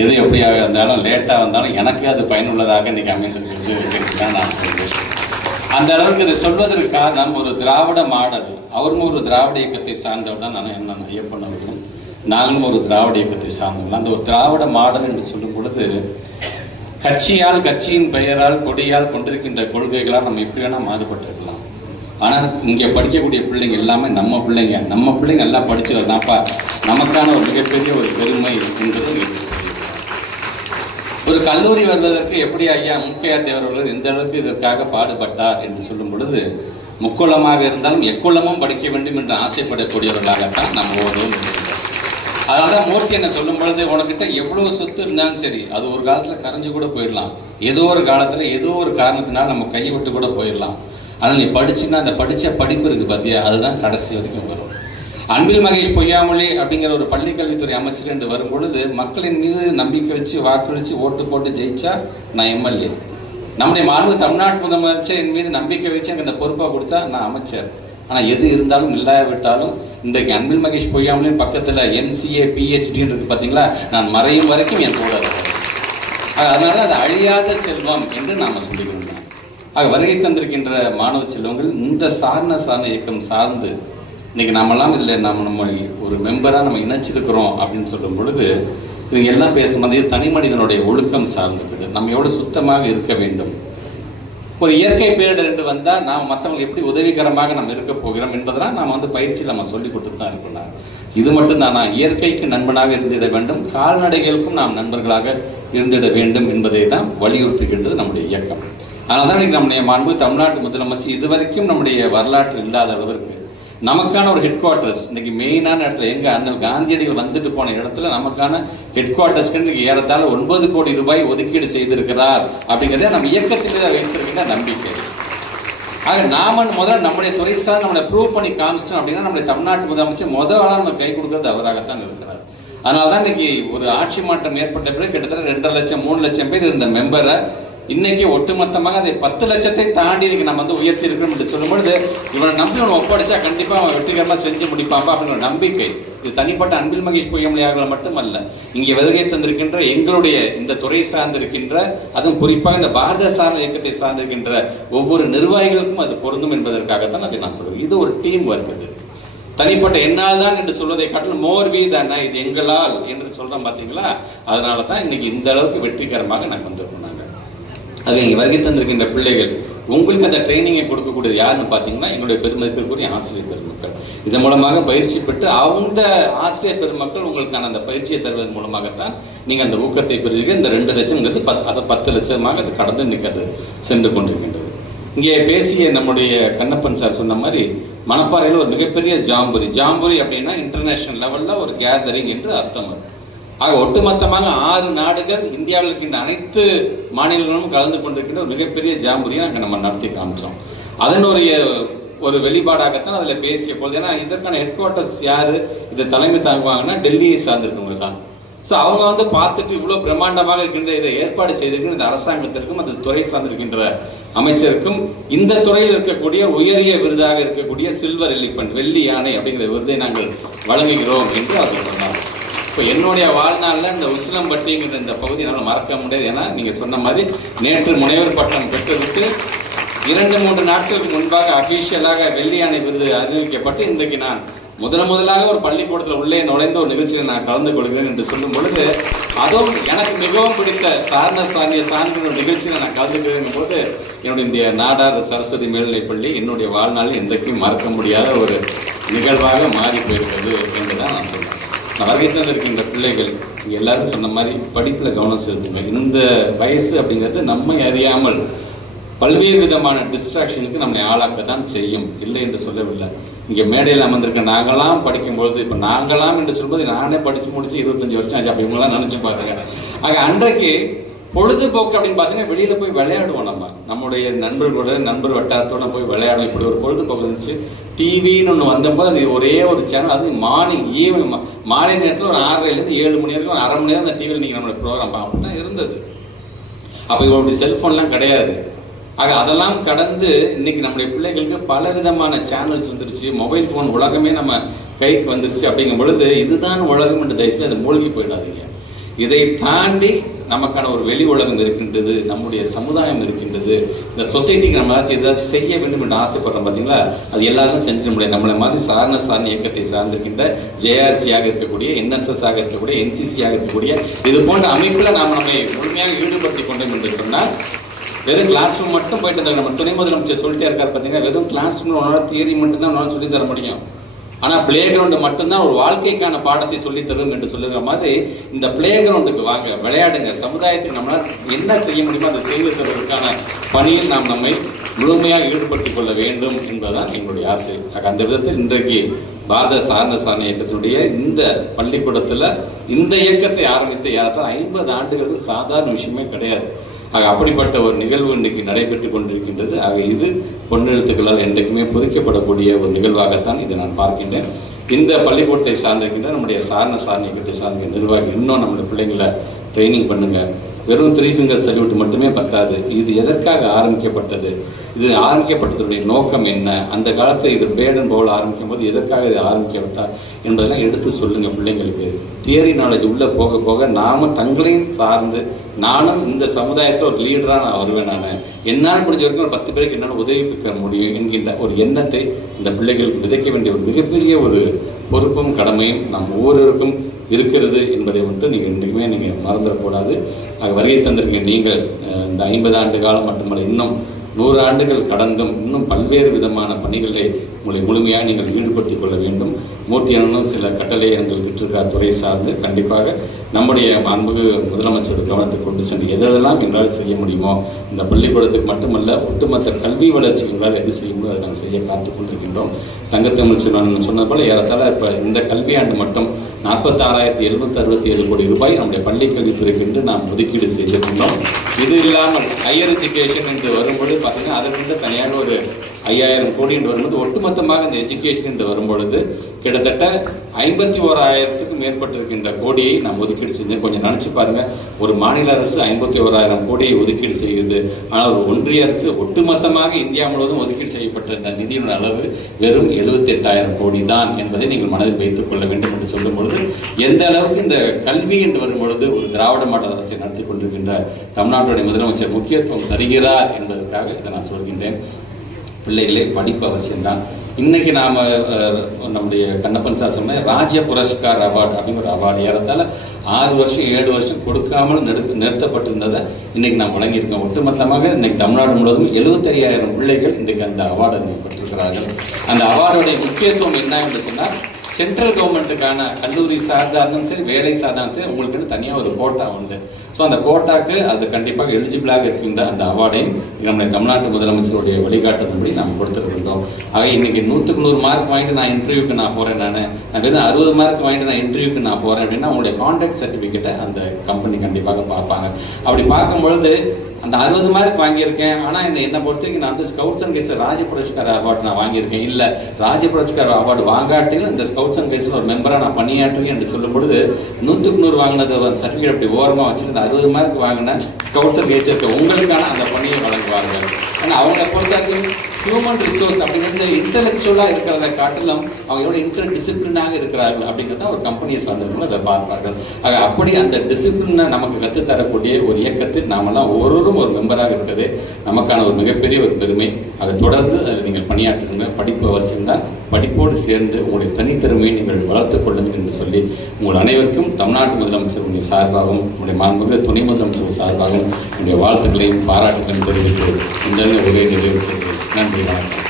எது எப்படியாக இருந்தாலும் லேட்டாக வந்தாலும் எனக்கு அது பயனுள்ளதாக இன்னைக்கு அமைந்திருக்கிறது தான் நான் சொல்கிறேன் அந்த அளவுக்கு இதை சொல்வதற்கு காரணம் ஒரு திராவிட மாடல் அவரும் ஒரு திராவிட இயக்கத்தை சார்ந்தவர் தான் நான் நான் ஐயப்பன் அவர்களும் நாங்களும் ஒரு திராவிட இயக்கத்தை சார்ந்தவர்கள் அந்த ஒரு திராவிட மாடல் என்று சொல்லும் பொழுது கட்சியால் கட்சியின் பெயரால் கொடியால் கொண்டிருக்கின்ற கொள்கைகளால் நம்ம எப்படி வேணால் மாறுபட்டிருக்கலாம் ஆனால் இங்கே படிக்கக்கூடிய பிள்ளைங்க எல்லாமே நம்ம பிள்ளைங்க நம்ம பிள்ளைங்க எல்லாம் படிச்சிருந்தாப்பா நமக்கான ஒரு மிகப்பெரிய ஒரு பெருமை என்பது ஒரு கல்லூரி வருவதற்கு எப்படி ஐயா முக்கிய தேவர்கள் எந்த அளவுக்கு இதற்காக பாடுபட்டார் என்று சொல்லும் பொழுது முக்குளமாக இருந்தாலும் எக்குளமும் படிக்க வேண்டும் என்று ஆசைப்படக்கூடியவர்களாகத்தான் நம்ம ஒவ்வொருவரும் இருக்கிறோம் அதாவது மூர்த்தி என்ன சொல்லும் பொழுது உனக்கிட்ட எவ்வளோ சொத்து இருந்தாலும் சரி அது ஒரு காலத்தில் கரைஞ்சு கூட போயிடலாம் ஏதோ ஒரு காலத்தில் ஏதோ ஒரு காரணத்தினால் நம்ம கை விட்டு கூட போயிடலாம் ஆனால் நீ படிச்சுன்னா அந்த படித்த படிப்பு இருக்குது பார்த்தியா அதுதான் கடைசி வரைக்கும் வரும் அன்பில் மகேஷ் பொய்யாமொழி அப்படிங்கிற ஒரு பள்ளிக்கல்வித்துறை அமைச்சர் என்று வரும் பொழுது மக்களின் மீது நம்பிக்கை வச்சு வாக்களிச்சு ஓட்டு போட்டு ஜெயிச்சா நான் எம்எல்ஏ நம்முடைய மாண்பு தமிழ்நாட்டு முதலமைச்சர் என் மீது நம்பிக்கை வச்சு எனக்கு அந்த பொறுப்பை கொடுத்தா நான் அமைச்சர் ஆனால் எது இருந்தாலும் இல்லாவிட்டாலும் இன்றைக்கு அன்பில் மகேஷ் பொய்யாமொழி பக்கத்தில் எம்சிஏ பிஹெச்டின்னு இருக்கு பார்த்தீங்களா நான் மறையும் வரைக்கும் என் கூட அதனால அது அழியாத செல்வம் என்று நாம் சொல்லிக்கொண்டோம் ஆக வருகை தந்திருக்கின்ற மாணவ செல்வங்கள் இந்த சாரண சாரண இயக்கம் சார்ந்து இன்றைக்கி நம்மலாம் இதில் நம்ம நம்ம ஒரு மெம்பராக நம்ம இணைச்சிருக்கிறோம் அப்படின்னு சொல்லும் பொழுது இது எல்லாம் மாதிரி தனி மனிதனுடைய ஒழுக்கம் சார்ந்திருக்குது நம்ம எவ்வளோ சுத்தமாக இருக்க வேண்டும் ஒரு இயற்கை பேரிடர் என்று வந்தால் நாம் மற்றவங்களுக்கு எப்படி உதவிகரமாக நம்ம இருக்க போகிறோம் என்பதெல்லாம் நாம் வந்து பயிற்சியில் நம்ம சொல்லி கொடுத்துட்டு தான் இருக்கணும் இது மட்டும் நான் இயற்கைக்கு நண்பனாக இருந்திட வேண்டும் கால்நடைகளுக்கும் நாம் நண்பர்களாக இருந்திட வேண்டும் என்பதை தான் வலியுறுத்துகின்றது நம்முடைய இயக்கம் அதனால் தான் இன்றைக்கி நம்முடைய மாண்பு தமிழ்நாட்டு முதலமைச்சர் இதுவரைக்கும் நம்முடைய வரலாற்று இல்லாத அளவிற்கு நமக்கான ஒரு ஹெட் குவார்ட்டர்ஸ் இன்றைக்கி மெயினான இடத்துல எங்கே அண்ணல் காந்தியடிகள் வந்துட்டு போன இடத்துல நமக்கான ஹெட் குவார்ட்டர்ஸ்க்கு இன்றைக்கு ஏறத்தாழ ஒன்பது கோடி ரூபாய் ஒதுக்கீடு செய்திருக்கிறார் அப்படிங்கிறத நம்ம இயக்கத்தில் வைத்திருக்கிற நம்பிக்கை ஆக நாம முதல்ல நம்முடைய துறை சார் நம்மளை ப்ரூவ் பண்ணி காமிச்சிட்டோம் அப்படின்னா நம்முடைய தமிழ்நாட்டு முதலமைச்சர் முதலாக நம்ம கை கொடுக்கறது அவராகத்தான் இருக்கிறார் அதனால தான் இன்னைக்கு ஒரு ஆட்சி மாற்றம் ஏற்பட்ட பிறகு கிட்டத்தட்ட ரெண்டரை லட்சம் மூணு லட்சம் பேர் இருந்த மெம்பரை இன்னைக்கு ஒட்டுமொத்தமாக அதை பத்து லட்சத்தை தாண்டி இன்னைக்கு நம்ம வந்து உயர்த்தி இருக்கணும் என்று சொல்லும்பொழுது இவனை நம்பி இவனை ஒப்படைச்சா கண்டிப்பாக அவன் வெற்றிகரமாக செஞ்சு அப்படின்னு ஒரு நம்பிக்கை இது தனிப்பட்ட அன்பில் மகேஷ் பொய்யமலையாளர்கள் மட்டுமல்ல இங்கே வருகை தந்திருக்கின்ற எங்களுடைய இந்த துறை சார்ந்திருக்கின்ற அதுவும் குறிப்பாக இந்த பாரத சார்ந்த இயக்கத்தை சார்ந்திருக்கின்ற ஒவ்வொரு நிர்வாகிகளுக்கும் அது பொருந்தும் என்பதற்காகத்தான் அதை நான் சொல்கிறேன் இது ஒரு டீம் ஒர்க் இது தனிப்பட்ட என்னால் தான் என்று சொல்வதை காட்டில் மோர் வி தானே இது எங்களால் என்று சொல்கிறோம் பார்த்தீங்களா அதனால தான் இன்னைக்கு இந்த அளவுக்கு வெற்றிகரமாக நாங்கள் வந்திருக்கோம் நாங்கள் அது இங்கே வருகை தந்திருக்கின்ற பிள்ளைகள் உங்களுக்கு அந்த ட்ரைனிங்கை கொடுக்கக்கூடியது யாருன்னு பார்த்தீங்கன்னா எங்களுடைய பெருமதிப்பிற்குரிய ஆசிரியர் பெருமக்கள் இதன் மூலமாக பயிற்சி பெற்று அந்த ஆசிரியர் பெருமக்கள் உங்களுக்கான அந்த பயிற்சியை தருவதன் மூலமாகத்தான் நீங்கள் அந்த ஊக்கத்தை பெறுவீர்கள் இந்த ரெண்டு லட்சம்ங்கிறது பத் அதை பத்து லட்சமாக அது கடந்து இன்றைக்கி அது சென்று கொண்டிருக்கின்றது இங்கே பேசிய நம்முடைய கண்ணப்பன் சார் சொன்ன மாதிரி மணப்பாறையில் ஒரு மிகப்பெரிய ஜாம்புரி ஜாம்புரி அப்படின்னா இன்டர்நேஷனல் லெவலில் ஒரு கேதரிங் என்று அர்த்தம் இருக்குது ஆக ஒட்டுமொத்தமாக ஆறு நாடுகள் இந்தியாவில் இருக்கின்ற அனைத்து மாநிலங்களும் கலந்து கொண்டிருக்கின்ற ஒரு மிகப்பெரிய ஜாம்புரியை நாங்கள் நம்ம நடத்தி காமிச்சோம் அதனுடைய ஒரு வெளிப்பாடாகத்தான் அதில் பேசிய பொழுது ஏன்னா இதற்கான ஹெட் குவார்ட்டர்ஸ் யார் இது தலைமை தாங்குவாங்கன்னா டெல்லியை சார்ந்திருக்கவங்க தான் ஸோ அவங்க வந்து பார்த்துட்டு இவ்வளோ பிரம்மாண்டமாக இருக்கின்ற இதை ஏற்பாடு செய்திருக்கின்ற இந்த அரசாங்கத்திற்கும் அந்த துறை சார்ந்திருக்கின்ற அமைச்சருக்கும் இந்த துறையில் இருக்கக்கூடிய உயரிய விருதாக இருக்கக்கூடிய சில்வர் எலிஃபண்ட் வெள்ளி யானை அப்படிங்கிற விருதை நாங்கள் வழங்குகிறோம் என்று அவர் சொன்னார் இப்போ என்னுடைய வாழ்நாளில் இந்த உசிலம்பட்டிங்கிற இந்த பகுதி என்னால் மறக்க முடியாது ஏன்னா நீங்கள் சொன்ன மாதிரி நேற்று முனைவர் பட்டம் பெற்றதுக்கு இரண்டு மூன்று நாட்களுக்கு முன்பாக அஃபீஷியலாக வெள்ளியானை விருது அறிவிக்கப்பட்டு இன்றைக்கு நான் முதல் முதலாக ஒரு பள்ளிக்கூடத்தில் உள்ளே நுழைந்த ஒரு நிகழ்ச்சியில் நான் கலந்து கொள்கிறேன் என்று சொல்லும் பொழுது அதுவும் எனக்கு மிகவும் பிடித்த சார்ந்த சாந்திய சார்ந்த ஒரு நிகழ்ச்சியில் நான் கலந்துக்கிறேன் போது என்னுடைய இந்திய நாடார் சரஸ்வதி பள்ளி என்னுடைய வாழ்நாளில் இன்றைக்கும் மறக்க முடியாத ஒரு நிகழ்வாக மாறி போயிருக்கிறது என்று தான் நான் சொல்கிறேன் நவகத்தில் இருக்கின்ற பிள்ளைகள் எல்லாரும் சொன்ன மாதிரி படிப்பில் கவனம் செலுத்துங்க இந்த வயசு அப்படிங்கிறது நம்மை அறியாமல் பல்வேறு விதமான டிஸ்ட்ராக்ஷனுக்கு நம்மளை ஆளாக்க தான் செய்யும் இல்லை என்று சொல்லவில்லை இங்கே மேடையில் அமர்ந்திருக்க நாங்களாம் படிக்கும்பொழுது இப்போ நாங்களாம் என்று சொல்லும்போது நானே படித்து முடித்து இருபத்தஞ்சி வருஷம் ஆச்சு அப்போ இவங்களாம் நினச்சி பார்த்தேன் ஆக அன்றைக்கு பொழுதுபோக்கு அப்படின்னு பார்த்தீங்கன்னா வெளியில் போய் விளையாடுவோம் நம்ம நம்முடைய நண்பர்களோட நண்பர் வட்டாரத்தோட போய் விளையாடுவோம் இப்படி ஒரு பொழுதுபோக்கு இருந்துச்சு டிவின்னு ஒன்று வந்தபோது அது ஒரே ஒரு சேனல் அது மார்னிங் ஈவினிங் மாலை நேரத்தில் ஒரு ஆறரைலேருந்து ஏழு மணி வரைக்கும் அரை மணி நேரம் அந்த டிவியில் நீங்கள் நம்மளோட ப்ரோக்ராம் அப்படி தான் இருந்தது அப்போ இவருடைய செல்ஃபோன்லாம் கிடையாது ஆக அதெல்லாம் கடந்து இன்னைக்கு நம்முடைய பிள்ளைகளுக்கு பல விதமான சேனல்ஸ் வந்துருச்சு மொபைல் ஃபோன் உலகமே நம்ம கைக்கு வந்துருச்சு அப்படிங்கும் பொழுது இதுதான் உலகம் என்று தயவுசெய்து அதை மூழ்கி போயிடாதீங்க இதை தாண்டி நமக்கான ஒரு வெளி உலகம் இருக்கின்றது நம்முடைய சமுதாயம் இருக்கின்றது இந்த சொசைட்டிக்கு நம்ம ஏதாச்சும் ஏதாச்சும் செய்ய வேண்டும் என்று ஆசைப்படுறோம் பார்த்தீங்களா அது எல்லாரும் செஞ்சிட முடியாது நம்மளை மாதிரி சாரண சாரண இயக்கத்தை சார்ந்திருக்கின்ற ஜேஆர்சியாக இருக்கக்கூடிய என்எஸ்எஸ் ஆக இருக்கக்கூடிய என்சிசியாக இருக்கக்கூடிய இது போன்ற அமைப்பில் நாம் நம்மை முழுமையாக ஈடுபடுத்தி கொண்டோம் என்று சொன்னால் வெறும் கிளாஸ் ரூம் மட்டும் போயிட்டு இருந்தாங்க நம்ம துணை முதலமைச்சர் சொல்லிட்டே இருக்கார் பார்த்தீங்கன்னா வெறும் கிளாஸ் ரூமில் உன்னால தியரி மட்டும்தான் உன்னால சொல்லி தர முடியும் ஆனால் பிளே கிரவுண்டு மட்டும்தான் ஒரு வாழ்க்கைக்கான பாடத்தை சொல்லி தரும் என்று சொல்லுகிற மாதிரி இந்த பிளே கிரவுண்டுக்கு வாங்க விளையாடுங்க சமுதாயத்துக்கு நம்மளால் என்ன செய்ய முடியுமோ அதை செய்து தருவதற்கான பணியில் நாம் நம்மை முழுமையாக ஈடுபடுத்திக் கொள்ள வேண்டும் என்பதுதான் எங்களுடைய ஆசை அந்த விதத்தில் இன்றைக்கு பாரத சாரண சாரண இயக்கத்தினுடைய இந்த பள்ளிக்கூடத்தில் இந்த இயக்கத்தை ஆரம்பித்த யாரும் ஐம்பது ஆண்டுகளுக்கு சாதாரண விஷயமே கிடையாது ஆக அப்படிப்பட்ட ஒரு நிகழ்வு இன்றைக்கு நடைபெற்றுக் கொண்டிருக்கின்றது ஆக இது பொன்னெழுத்துக்களால் என்றைக்குமே பொறிக்கப்படக்கூடிய ஒரு நிகழ்வாகத்தான் இதை நான் பார்க்கின்றேன் இந்த பள்ளிக்கூடத்தை சார்ந்திருக்கின்ற நம்முடைய சாரண சாரண இயக்கத்தை சார்ந்த நிர்வாகி இன்னும் நம்முடைய பிள்ளைங்களை ட்ரைனிங் பண்ணுங்கள் வெறும் த்ரீ ஃபிங்கர் சல்யூட் மட்டுமே பத்தாது இது எதற்காக ஆரம்பிக்கப்பட்டது இது ஆரம்பிக்கப்பட்டதுடைய நோக்கம் என்ன அந்த காலத்தில் இது பேடன் பவுல் ஆரம்பிக்கும் போது எதற்காக இது ஆரம்பிக்கப்பட்டா என்பதெல்லாம் எடுத்து சொல்லுங்கள் பிள்ளைங்களுக்கு தியரி நாலேஜ் உள்ளே போக போக நாம் தங்களையும் சார்ந்து நானும் இந்த சமுதாயத்தில் ஒரு லீடராக நான் வருவேன் நான் என்னால் முடிஞ்ச வரைக்கும் ஒரு பத்து பேருக்கு என்னால் உதவி பெற முடியும் என்கின்ற ஒரு எண்ணத்தை இந்த பிள்ளைகளுக்கு விதைக்க வேண்டிய ஒரு மிகப்பெரிய ஒரு பொறுப்பும் கடமையும் நாம் ஒவ்வொருவருக்கும் இருக்கிறது என்பதை மட்டும் நீங்கள் இன்றைக்குமே நீங்கள் மறந்துடக்கூடாது ஆக வருகை தந்திருக்க நீங்கள் இந்த ஐம்பது ஆண்டு காலம் மட்டுமல்ல இன்னும் நூறு ஆண்டுகள் கடந்தும் இன்னும் பல்வேறு விதமான பணிகளை உங்களை முழுமையாக நீங்கள் ஈடுபடுத்திக் கொள்ள வேண்டும் மூர்த்தி அண்ணனும் சில கட்டளை எங்கள் விட்டிருக்கார் துறை சார்ந்து கண்டிப்பாக நம்முடைய அன்பு முதலமைச்சர் கவனத்துக்கு கொண்டு சென்று எதெல்லாம் எங்களால் செய்ய முடியுமோ இந்த பள்ளிக்கூடத்துக்கு மட்டுமல்ல ஒட்டுமொத்த கல்வி வளர்ச்சி எங்களால் எது செய்ய முடியும் அதை நாங்கள் செய்ய காத்து கொண்டிருக்கின்றோம் தங்கத்தமிழ் செல்வன் சொன்ன போல் ஏறத்தாழ இப்போ இந்த கல்வியாண்டு மட்டும் நாற்பத்தாறாயிரத்தி எழுபத்தி அறுபத்தி ஏழு கோடி ரூபாய் நம்முடைய பள்ளிக்கல்வித்துறைக்கு என்று நாம் ஒதுக்கீடு செய்திருக்கின்றோம் இது இல்லாமல் ஹையர் எஜுகேஷன் என்று வரும்பொழுது பார்த்தீங்கன்னா அதற்கு தனியான ஒரு ஐயாயிரம் கோடி என்று வரும்போது ஒட்டுமொத்தமாக இந்த எஜுகேஷன் என்று வரும்பொழுது கிட்டத்தட்ட ஐம்பத்தி ஓராயிரத்துக்கும் மேற்பட்டிருக்கின்ற கோடியை நாம் ஒதுக்கீடு செஞ்சேன் கொஞ்சம் நினச்சி பாருங்கள் ஒரு மாநில அரசு ஐம்பத்தி ஓராயிரம் கோடியை ஒதுக்கீடு செய்யுது ஆனால் ஒரு ஒன்றிய அரசு ஒட்டுமொத்தமாக இந்தியா முழுவதும் ஒதுக்கீடு செய்யப்பட்ட இந்த நிதியின் அளவு வெறும் எழுபத்தெட்டாயிரம் கோடி தான் என்பதை நீங்கள் மனதில் வைத்துக் கொள்ள வேண்டும் என்று சொல்லும் பொழுது எந்த அளவுக்கு இந்த கல்வி என்று வரும் பொழுது ஒரு திராவிட மாடல் அரசை நடத்தி கொண்டிருக்கின்ற தமிழ்நாட்டுடைய முதலமைச்சர் முக்கியத்துவம் தருகிறார் என்பதற்காக இதை நான் சொல்கின்றேன் பிள்ளைகளே படிப்பு அவசியம்தான் இன்றைக்கி நாம் நம்முடைய கண்ணப்பன் சார் சொன்ன ராஜ்ய புரஸ்கார் அவார்டு அப்படிங்கிற அவார்டு ஏறத்தால் ஆறு வருஷம் ஏழு வருஷம் கொடுக்காமல் நெடு நிறுத்தப்பட்டிருந்ததை இன்றைக்கி நாம் வழங்கியிருக்கோம் ஒட்டுமொத்தமாக இன்றைக்கி தமிழ்நாடு முழுவதும் எழுபத்தையாயிரம் பிள்ளைகள் இன்றைக்கு அந்த அவார்டு பெற்றிருக்கிறார்கள் அந்த அவார்டுடைய முக்கியத்துவம் என்ன என்று சொன்னால் சென்ட்ரல் கவர்மெண்ட்டுக்கான கல்லூரி சார்ந்தாலும் சரி வேலை சார்ந்தாலும் சரி உங்களுக்குன்னு தனியாக ஒரு கோட்டா உண்டு ஸோ அந்த கோட்டாக்கு அது கண்டிப்பாக எலிஜிபிளாக இருக்கின்ற அந்த அவார்டையும் நம்முடைய தமிழ்நாட்டு முதலமைச்சருடைய வழிகாட்டுதல்படி நாம் கொடுத்துருக்கோம் ஆக இன்னைக்கு நூற்றுக்கு நூறு மார்க் வாங்கிட்டு நான் இன்டர்வியூக்கு நான் போகிறேன் நான் நான் வெறும் அறுபது மார்க் வாங்கிட்டு நான் இன்டர்வியூக்கு நான் போகிறேன் அப்படின்னா உங்களுடைய கான்டாக்ட் சர்டிஃபிகேட்டை அந்த கம்பெனி கண்டிப்பாக பார்ப்பாங்க அப்படி பார்க்கும்பொழுது அந்த அறுபது மார்க் வாங்கியிருக்கேன் ஆனால் என்ன என்னை பொறுத்த வரைக்கும் நான் வந்து scouts and guides Raja Puraskar award நான் வாங்கியிருக்கேன் இல்லை ராஜ புரஸ்கார் அவார்டு வாங்காட்டிலும் இந்த ஸ்கவுட்ஸ் அண்ட் கைட்ஸில் ஒரு மெம்பராக நான் பணியாற்றுவேன் என்று சொல்லும்பொழுது நூற்றுக்கு நூறு வாங்கினது சர்டிஃபிகேட் அப்படி ஓரமாக வச்சுட்டு இந்த அறுபது மார்க் வாங்கின ஸ்கவுட்ஸ் அண்ட் கைட்ஸ் இருக்க உங்களுக்கான அந்த பணியை வழங்குவாங்க ஆனால் அவங்க பொறுத்த வரைக்கும் ஹியூமன் ரிசோர்ஸ் அப்படிங்கிறது இன்டெலெக்சுவலாக இருக்கிறத காட்டிலும் அவங்க எவ்வளோ இன்டர் டிசிப்ளினாக இருக்கிறார்கள் அப்படிங்கிறத ஒரு கம்பெனியை சார்ந்தவர்கள் அதை பார்ப்பார்கள் ஆக அப்படி அந்த டிசிப்ளினை நமக்கு கற்றுத்தரக்கூடிய ஒரு இயக்கத்தில் நாமெல்லாம் ஒவ்வொருவரும் ஒரு மெம்பராக இருக்கிறது நமக்கான ஒரு மிகப்பெரிய ஒரு பெருமை அதை தொடர்ந்து அதில் நீங்கள் பணியாற்றுங்க படிப்பு அவசியம்தான் படிப்போடு சேர்ந்து உங்களுடைய தனித்திறமையை நீங்கள் வளர்த்துக்கொள்ளுங்கள் கொள்ளுங்கள் என்று சொல்லி உங்கள் அனைவருக்கும் தமிழ்நாட்டு முதலமைச்சர் உடைய சார்பாகவும் உங்களுடைய மாண்புமிகு துணை முதலமைச்சர் சார்பாகவும் உங்களுடைய வாழ்த்துக்களையும் பாராட்டுகளையும் தெரிவித்து இந்த நிறைவு செய்கிறேன் நன்றி 2017